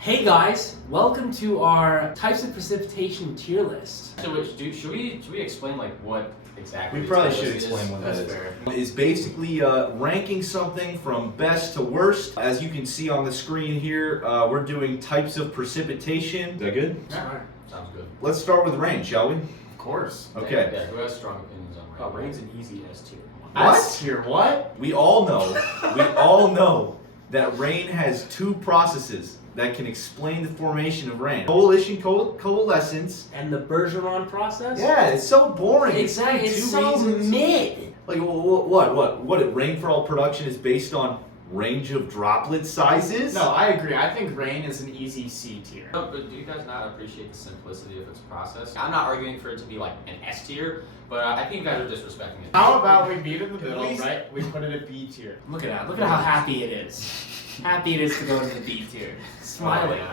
Hey guys, welcome to our types of precipitation tier list. So should we explain like what exactly? We probably should explain what that is. Fair. It's basically ranking something from best to worst. As you can see on the screen here, we're doing types of precipitation. Is that good? Yeah. Sounds good. Let's start with rain, shall we? Of course. Okay. Yeah, who has strong opinions on rain? Oh, rain's an easy S tier. What? S tier, what? We all know that rain has two processes that can explain the formation of rain. Coalescence. And the Bergeron process? Yeah, it's so boring. Exactly, it's Two so reasons. mid. Like what? Rainfall production is based on range of droplet sizes? No, I agree. I think rain is an easy C tier. No, but do you guys not appreciate the simplicity of its process? I'm not arguing for it to be like an S tier, but I think you guys are disrespecting it. How about we meet in the middle, Please. right? We put it at B tier. Look at that. Look at how happy it is. Happy it is to go into the B tier. Smiling. Oh,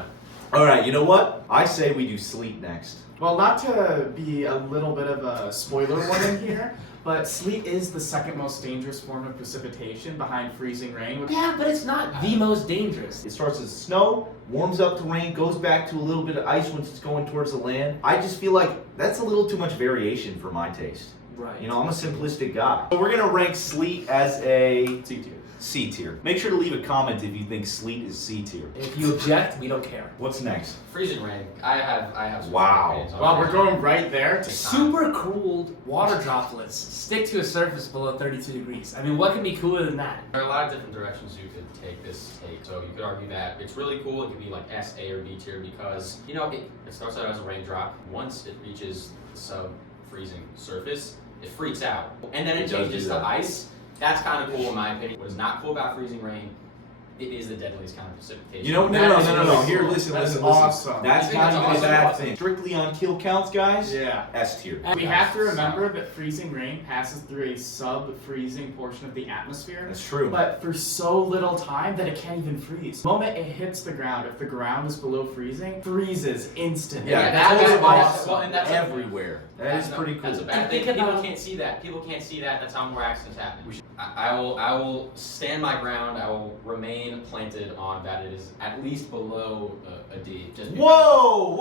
yeah. Alright, you know what? I say we do sleet next. Well, not to be a little bit of a spoiler warning here, but sleet is the second most dangerous form of precipitation behind freezing rain. Yeah, but it's not the most dangerous. It starts as snow, warms up to rain, goes back to a little bit of ice once it's going towards the land. I just feel like that's a little too much variation for my taste. Right. You know, I'm a simplistic guy. So we're gonna rank sleet as a C tier. C tier. Make sure to leave a comment if you think sleet is C tier. If you object, we don't care. What's next? Freezing rain. I have some Wow. opinions on Well, we're freezing going right there to Super cooled water droplets stick to a surface below 32 degrees. I mean, what can be cooler than that? There are a lot of different directions you could take this take. So you could argue that it's really cool. It could be like S, A, or B tier because, you know, it starts out as a raindrop. Once it reaches the sub-freezing surface, it freaks out. And then it It does changes do to that. ice. That's kind of cool in my opinion. What is not cool about freezing rain, it is the deadliest kind of precipitation. You know, That is no. really Here, cool. listen. That's That's awesome. not I think that's even a awesome. bad thing. Strictly on kill counts, guys. Yeah. S tier. We have to remember that freezing rain passes through a sub-freezing portion of the atmosphere. That's true. But for so little time that it can't even freeze. The moment it hits the ground, if the ground is below freezing, freezes instantly. Yeah, that's awesome. well, and that's Everywhere. That is pretty cool. That's a bad And thing. think People about- can't see that. People can't see that. That's how more accidents happen. I will stand my ground. I will remain planted on that. It is at least below a D. Just because- Whoa!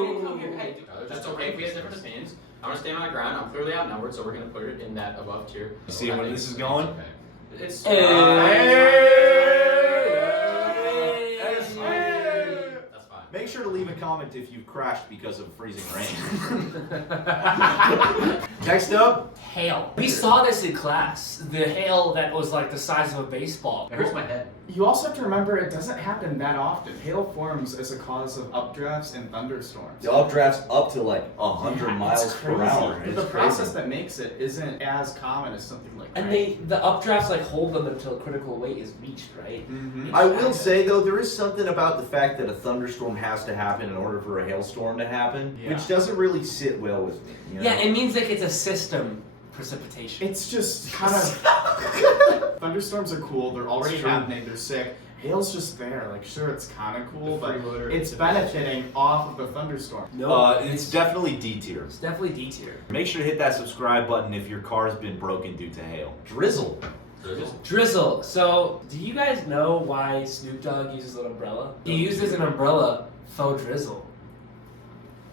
We didn't come here. Hey, dude, that's okay. If we have different opinions, I'm gonna stand my ground. I'm clearly outnumbered, so we're gonna put it in that above tier. You see I where think this is it's going? okay. It's Hey! That's fine. Make sure to leave a comment if you've crashed because of freezing rain. Next up, Hail. We saw this in class. The hail that was like the size of a baseball. It hurts my head. You also have to remember it doesn't happen that often. Hail forms as a cause of updrafts and thunderstorms. the updrafts up to like 100 Yeah, miles it's per crazy. hour. But It's the process crazy. that makes it isn't as common as something like And rain. the updrafts like hold them until critical weight is reached, right? Mhm. I will say though, there is something about the fact that a thunderstorm has to happen in order for a hailstorm to happen, Yeah. which doesn't really sit well with me. You know? Yeah, it means like it's a system precipitation. It's just kind of thunderstorms are cool. They're already It's true. happening. They're sick. Hail's just there. Like sure, it's kind of cool, The but freeloader it's precipitation. benefiting off of the thunderstorm. No, It's definitely D tier. it's definitely D tier. Make sure to hit that subscribe button if your car's been broken due to hail. Drizzle. Drizzle. So, do you guys know why Snoop Dogg uses an umbrella? He uses an umbrella faux drizzle.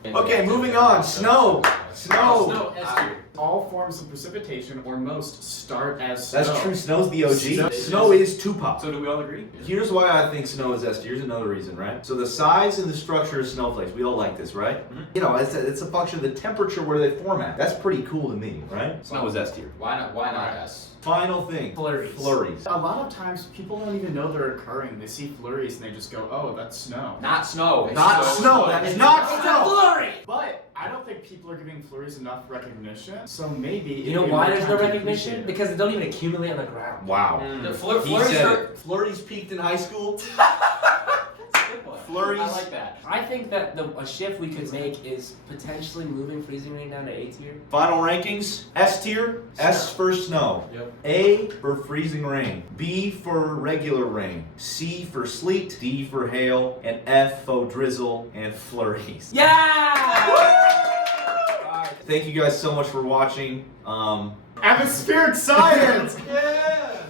Okay, moving on. Snow. Snow. Snow. S tier. All forms of precipitation, or most, start as snow. That's true. Snow's the OG. Snow- Snow is Tupac. So do we all agree? Here's why I think snow is S tier. Here's another reason, right? So the size and the structure of snowflakes, we all like this, right? Mhm. You know, it's a function of the temperature where they form at. That's pretty cool to me, right? Snow is S tier. Why not S? Final thing. Flurries. Flurries. A lot of times, people don't even know they're occurring. They see flurries and they just go, "Oh, that's snow." Not snow. It's Not snow. That is not It's a snow. flurry! But I don't think people are giving flurries enough recognition. So maybe You know why there's no recognition? Because they don't even accumulate on the ground. Wow. The He flurries said are. it. Flurries peaked in high school. That's a good one. Flurries. I like that. I think that a shift we could make is potentially moving freezing rain down to A tier. Final rankings. S tier. S for snow. Yep. A for freezing rain. B for regular rain. C for sleet. D for hail. And F for drizzle and flurries. Yeah! Thank you guys so much for watching. Atmospheric science. Yay!